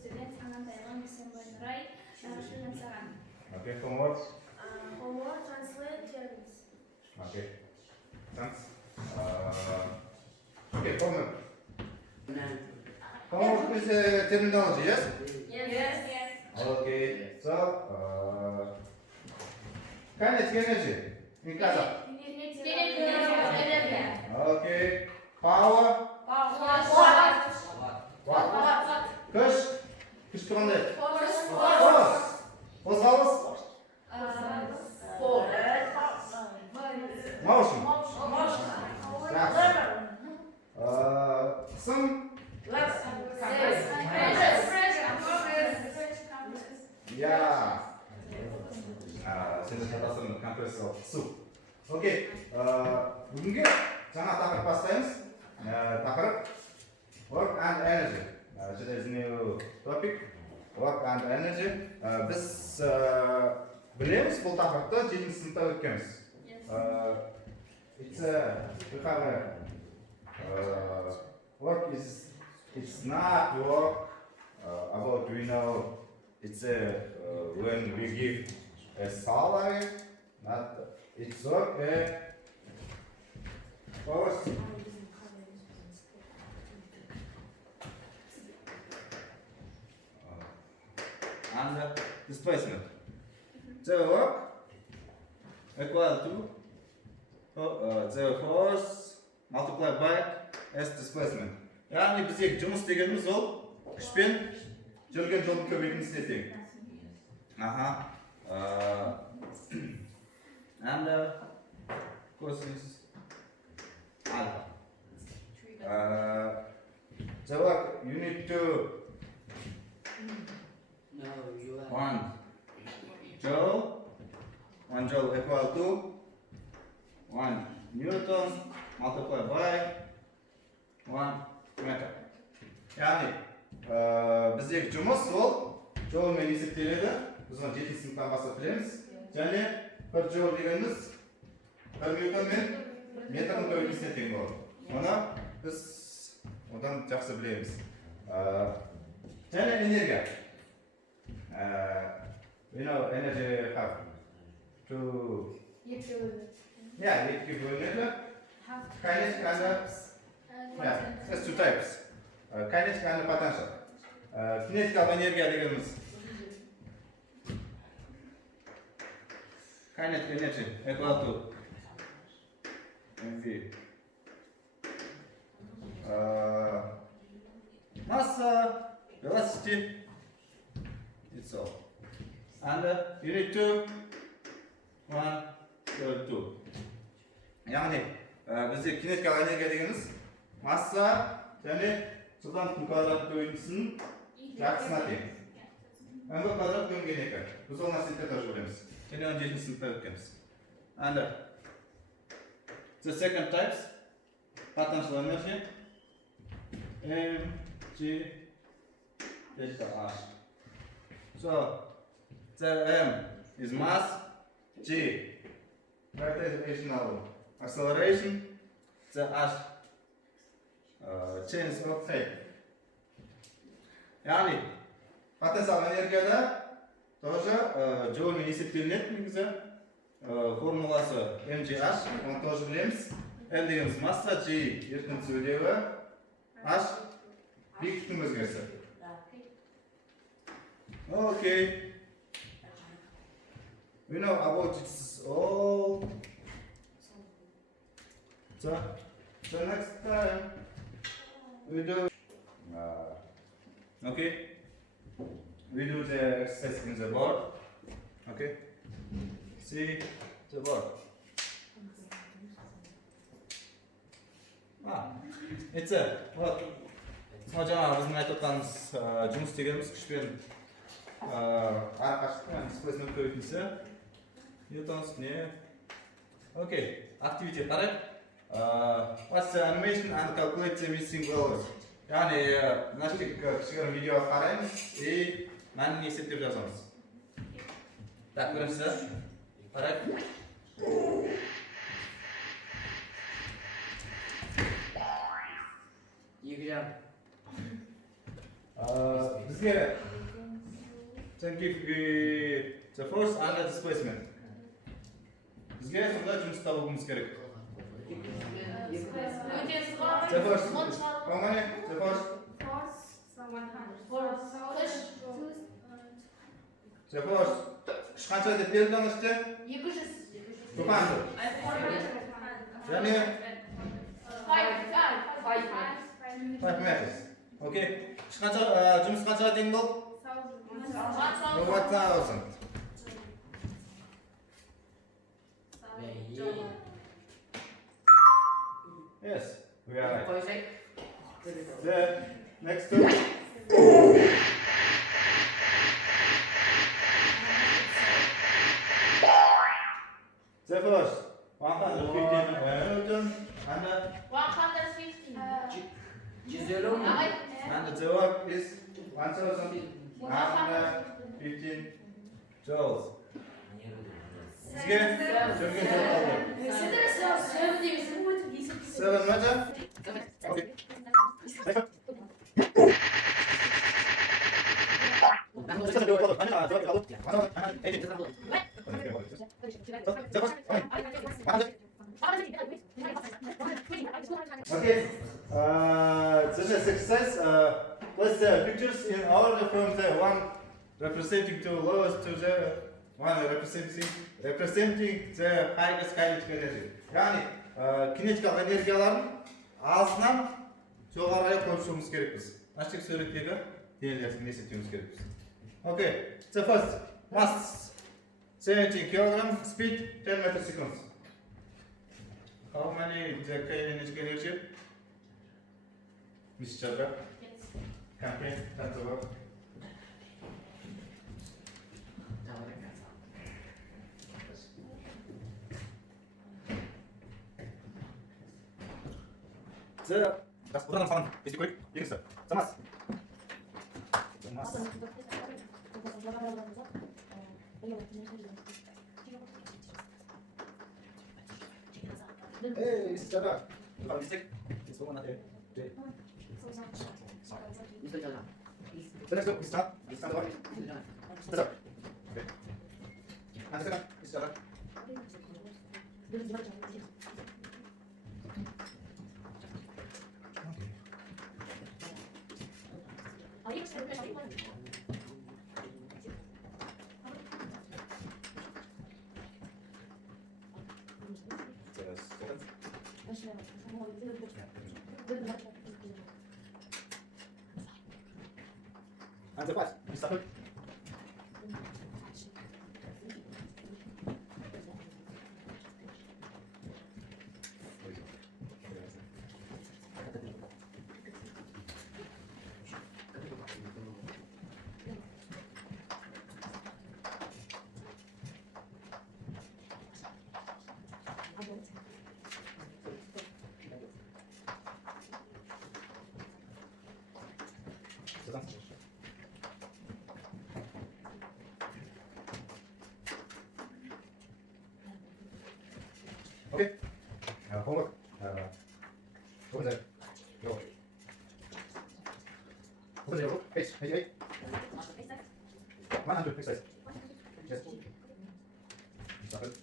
студент Санатайған Бейсенбай Нұрай Саған. Okay, homework. Homework translate terms. Okay, thanks. Okay, homework. Homework is terminology, yes? Yes. Okay, so kinetic energy in Kazakh. Okay, power. What? Күш қандай? Force. Қозғалыс? Motion. Қысым? Yeah. Сен жатасың компрессор қысу. Окей, бүгінгі жаңа тақырып бастаймыз. Тақырып work and energy. Today's new topic, work and energy. Біз білеміз бұл тақырыпты 7-ші сыныпта өткенбіз. We have work is it's not work about we know it's when we give a salary, not it's work course. And displacement. The work equal to the force multiplied by S displacement. Yani bize жұмыс дегеніміз ол күшпен жүрген жолдың көбейтіндісіне тең. And cosines alpha. The work you need to 1 joule equal to 1 Newton multiplied by 1 meter. Yani bizdeki жұмыс ол жолмен есептеледі. Біз оны 7-ші сыныптан бастап білеміз. Және 1 joule дегеніміз 1 Newton мен метрдің көбейтіндісіне тең болады. Оны біз одан жақсы білеміз. Және энергия. We know energy have two. Yeah, екі бөлінеді. Kinetic and there's two types. Kinetic and potential. Кинетикалық энергия дегеніміз. Kinetic energy equal to mv. Massa, velocity, itself. And you need to 1, 2. Yani бізде кинетикалық энергия дегеніміз масса және жылдамдықтың квадрат бөлінісінің жартысына тең. mv квадрат бөлінген 2. Біз ол нәрсені тоже білеміз. Және 17-ші сыныпта өткенбіз. And the second types potential energy mg delta h. So the m is mass, g gravitational acceleration, the h change of fate. Yani потенциал энергияда тоже джоульмен есептелінеді негізі. Формуласы mgh, оны тоже білеміз. M дегеніміз масса, g еркін сөйлеуі, h биіктіктің өзгерісі. Okay. We know about this all. So next time we do. Okay. We do the exercise in the board. Okay. See the board. It's what? Жаңа біздің айтып отырғанымыз жұмыс дегеніміз күшпен арқашықтық displacement көбейтіндісі. Newton's үстіне. Okay, activity қарайық. What's the animation and calculate the missing values? Yani nasıl kişilerin video karayız ve ben есептеп жазамыз. Так, бірінші қарайық. Bizga the force and the displacement. Bizga shunday жұмыс табуымыз керек. The first. How many? The first. The first. Qancha deb berilganishdi? 200. To'qandir. Ya'ni 5 meters. Okay. Qancha жұмыс qanchaga teng bo'ldi? 1000. Yes, we are right. The next one. The first 115 Newton and 150. and the work is 1015 joules. Bizga cho'lgan javob 7 meter. Okay. Okay, this is success. Let's pictures in order from the one representing to lowest to the one representing the highest kinetic energy. Yani kinetikалық энергияларын азынан жоғарыға қойышуымыз керекпіз. Ашық суреттегі денелерді есептеуіміз керекпіз. Okay, the first mass 17 kilogram, speed 10 meters seconds. How many the kinetic energy? Mr. Bell? Okay, that's the work. Das oder fahren. Ist die quick? Jüngste. Samas. Hey, ist da. Du kannst nicht. Ist so nach der. Let's go. Ist da. Ist da. Okay. Ist da. Ist da. And the fight. Is that good? Okay. Homework. Open there. Go. Open there. Page. Page 8. 100. Next slide. Yes. Stop it.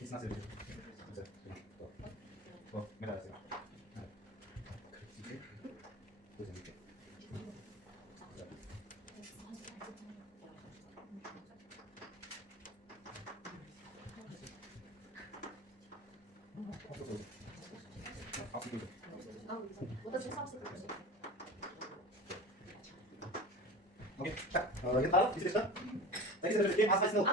It's not serious. Go. Mira. Okay, jetzt alle, wie viel ist da? Da ist der Game, was weiß noch?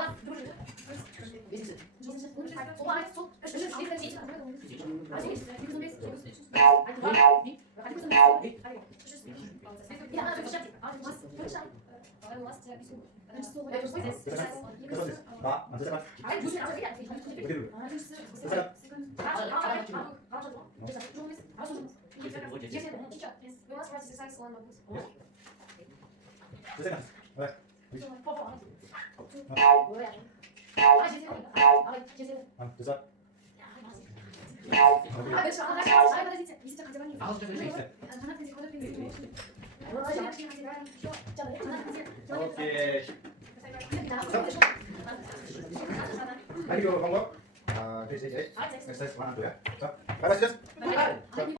подождите. Не сейчас хотя бы. А, уже говоришь? 오케이. 아이고 방법. 아, 그래서 이제 엑서사이즈 하나 줘요. 자, 알았죠?